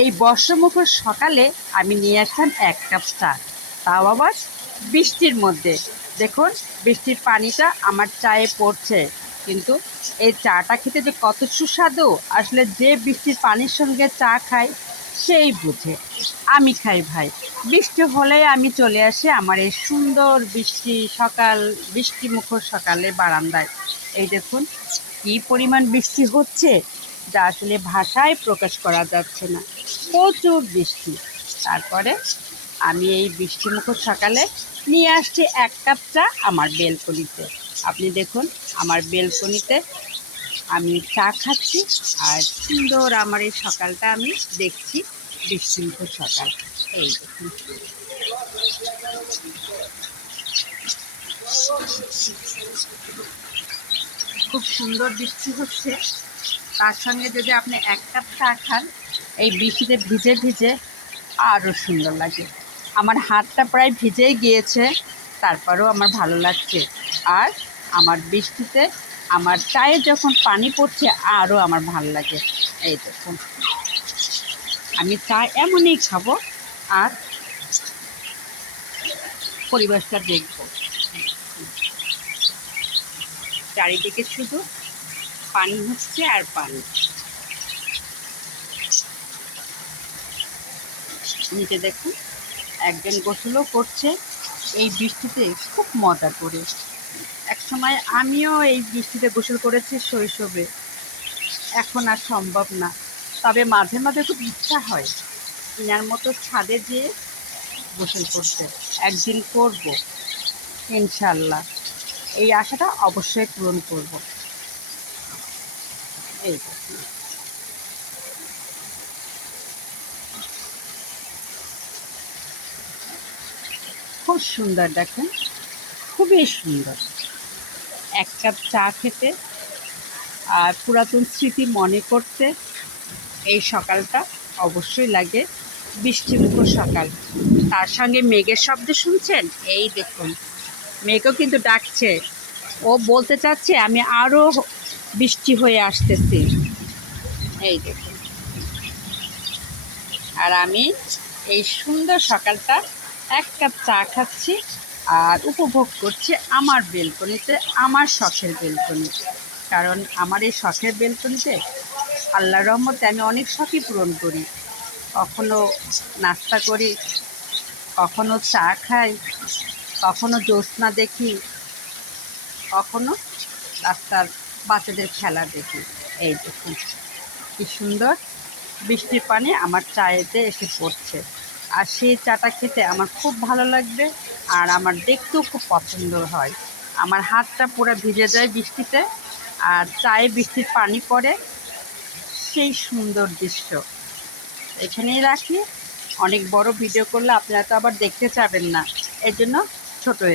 এই বর্ষমুখর সকালে আমি নিয়ে আসলাম ১ কাপ চা, তাও আবার বৃষ্টির মধ্যে। দেখুন বৃষ্টির পানিটা আমার চায়ে পড়ছে, কিন্তু এই চাটা খেতে যে কত সুস্বাদু, আসলে যে বৃষ্টির পানির সঙ্গে চা খায় সেই বুঝে। আমি খাই ভাই, বৃষ্টি হলেই আমি চলে আসি আমার এই সুন্দর বৃষ্টিমুখর সকালে বারান্দায়। এই দেখুন কি পরিমাণ বৃষ্টি হচ্ছে, যা আসলে ভাষায় প্রকাশ করা যাচ্ছে না। প্রচুর বৃষ্টি। তারপরে আমি এই বৃষ্টিমুখর সকালে নিয়ে আসছি ১ কাপ চা আমার বেলকনিতে। আপনি দেখুন আমার বেলকনিতে আমি চা খাচ্ছি, আর সুন্দর আমার এই সকালটা আমি দেখছি, বৃষ্টিমুখর সকাল। এই দেখুন খুব সুন্দর বৃষ্টি হচ্ছে, তার সঙ্গে যদি আপনি ১ কাপ চা খান এই বৃষ্টিতে ভিজে ভিজে, আরও সুন্দর লাগে। আমার হাতটা প্রায় ভিজেই গিয়েছে, তারপরেও আমার ভালো লাগছে। আর আমার বৃষ্টিতে আমার চায়ে যখন পানি পড়ছে আরও আমার ভালো লাগে। এই দেখুন আমি চা এমনই খাবো, আর পরিবেশটা দেখব। চারিদিকে শুধু পানি হচ্ছে আর পানি। নিচে দেখুন একজন গোসলও করছে এই বৃষ্টিতে, খুব মজা করে। একসময় আমিও এই বৃষ্টিতে গোসল করেছি শৈশবে, এখন আর সম্ভব না। তবে মাঝে মাঝে খুব ইচ্ছা হয় ইনার মতো ছাদে যেয়ে গোসল করতে। একদিন করব ইনশাল্লাহ, এই আশাটা অবশ্যই পূরণ করব। এই দেখুন খুব সুন্দর, দেখেন খুবই সুন্দর। ১ কাপ চা খেতে আর পুরাতন স্মৃতি মনে করতে এই সকালটা অবশ্যই লাগে, বৃষ্টিমুখর সকাল। তার সঙ্গে মেঘের শব্দ শুনছেন, এই দেখুন মেঘও কিন্তু ডাকছে, ও বলতে চাচ্ছে আমি আরও বৃষ্টি হয়ে আসতেছি। এই দেখুন, আর আমি এই সুন্দর সকালটা ১ কাপ চা খাচ্ছি আর উপভোগ করছি আমার বেলকনিতে, আমার শখের বেলকনি। কারণ আমার এই শখের বেলকনিতে আল্লাহর রহমতে আমি অনেক শখই পূরণ করি। কখনো নাস্তা করি, কখনো চা খাই, কখনো জ্যোৎস্না দেখি, কখনো রাস্তার বাচ্চাদের খেলা দেখি। এই দেখুন কি সুন্দর বৃষ্টির পানি আমার চায়েতে এসে পড়ছে, আর সেই চাটা খেতে আমার খুব ভালো লাগবে, আর আমার দেখতেও খুব পছন্দ হয়। আমার হাতটা পুরো ভিজে যায় বৃষ্টিতে, আর চায়ে বৃষ্টির পানি পড়ে, সেই সুন্দর দৃশ্য। এখানেই রাখি, অনেক বড় ভিডিও করলে আপনারা তো আবার দেখতে চাবেন না, এই জন্য ছোটোই